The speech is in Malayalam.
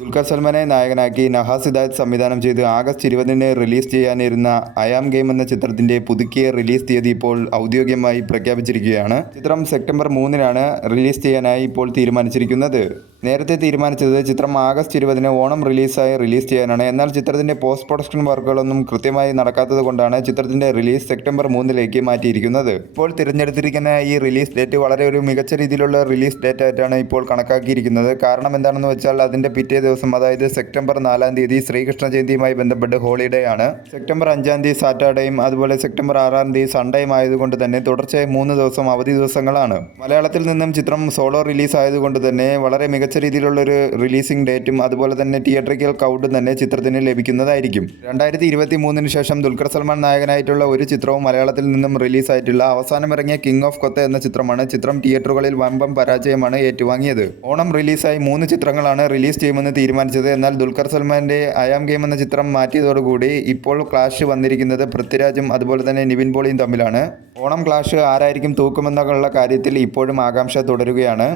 ദുൽഖർ സൽമാനെ നായകനാക്കി നഹാസ് ഹിദായത്ത് സംവിധാനം ചെയ്ത് ആഗസ്റ്റ് 20-ന് റിലീസ് ചെയ്യാനിരുന്ന ഐ ആം ഗെയിം എന്ന ചിത്രത്തിൻ്റെ പുതുക്കിയ റിലീസ് തീയതി ഇപ്പോൾ ഔദ്യോഗികമായി പ്രഖ്യാപിച്ചിരിക്കുകയാണ്. ചിത്രം സെപ്റ്റംബർ 3-നാണ് റിലീസ് ചെയ്യാനായി ഇപ്പോൾ തീരുമാനിച്ചിരിക്കുന്നത്. നേരത്തെ തീരുമാനിച്ചത് ചിത്രം ആഗസ്റ്റ് 20-ന് ഓണം റിലീസ് ചെയ്യാനാണ്. എന്നാൽ ചിത്രത്തിൻ്റെ പോസ്റ്റ് പ്രൊഡക്ഷൻ വർക്കുകളൊന്നും കൃത്യമായി നടക്കാത്തത് കൊണ്ടാണ് ചിത്രത്തിൻ്റെ റിലീസ് സെപ്റ്റംബർ 3-ലേക്ക് മാറ്റിയിരിക്കുന്നത്. ഇപ്പോൾ തിരഞ്ഞെടുത്തിരിക്കുന്ന ഈ റിലീസ് ഡേറ്റ് വളരെ ഒരു മികച്ച രീതിയിലുള്ള റിലീസ് ഡേറ്റ് ആയിട്ടാണ് ഇപ്പോൾ കണക്കാക്കിയിരിക്കുന്നത്. കാരണം എന്താണെന്ന് വെച്ചാൽ അതിൻ്റെ പിറ്റേ ദിവസം, അതായത് സെപ്റ്റംബർ 4-ാം തീയതി ശ്രീകൃഷ്ണ ജയന്തിയുമായി ബന്ധപ്പെട്ട് ഹോളിഡേ ആണ്. സെപ്റ്റംബർ 5-ാം തീയതി സാറ്റർഡേയും അതുപോലെ സെപ്റ്റംബർ 6-ാം തീയതി സൺഡേയും ആയതുകൊണ്ട് തന്നെ തുടർച്ചയായി 3 ദിവസം അവധി ദിവസങ്ങളാണ്. മലയാളത്തിൽ നിന്നും ചിത്രം സോളോ റിലീസ് ആയതുകൊണ്ട് തന്നെ വളരെ മികച്ച രീതിയിലുള്ളൊരു റിലീസിംഗ് ഡേറ്റും അതുപോലെ തന്നെ തിയേറ്ററിക്കൽ കൗണ്ടും തന്നെ ചിത്രത്തിന് ലഭിക്കുന്നതായിരിക്കും. 2023-ന് ശേഷം ദുൽഖർ സൽമാൻ നായകനായിട്ടുള്ള ഒരു ചിത്രവും മലയാളത്തിൽ നിന്നും റിലീസായിട്ടില്ല. അവസാനം ഇറങ്ങിയ കിങ് ഓഫ് കൊത്ത എന്ന ചിത്രമാണ്. ചിത്രം തിയേറ്ററുകളിൽ വമ്പൻ പരാജയമാണ് ഏറ്റുവാങ്ങിയത്. ഓണം റിലീസായി 3 ചിത്രങ്ങളാണ് റിലീസ് ചെയ്യുമെന്ന് തീരുമാനിച്ചത്. എന്നാൽ ദുൽഖർ സൽമാന്റെ ഐ ആം ഗെയിം എന്ന ചിത്രം മാറ്റിയതോടുകൂടി ഇപ്പോൾ ക്ലാഷ് വന്നിരിക്കുന്നത് പൃഥ്വിരാജും അതുപോലെ തന്നെ നിവിൻ പോളിയും തമ്മിലാണ്. ഓണം ക്ലാഷ് ആരായിരിക്കും തൂക്കുമെന്നുള്ള കാര്യത്തിൽ ഇപ്പോഴും ആകാംക്ഷ തുടരുകയാണ്.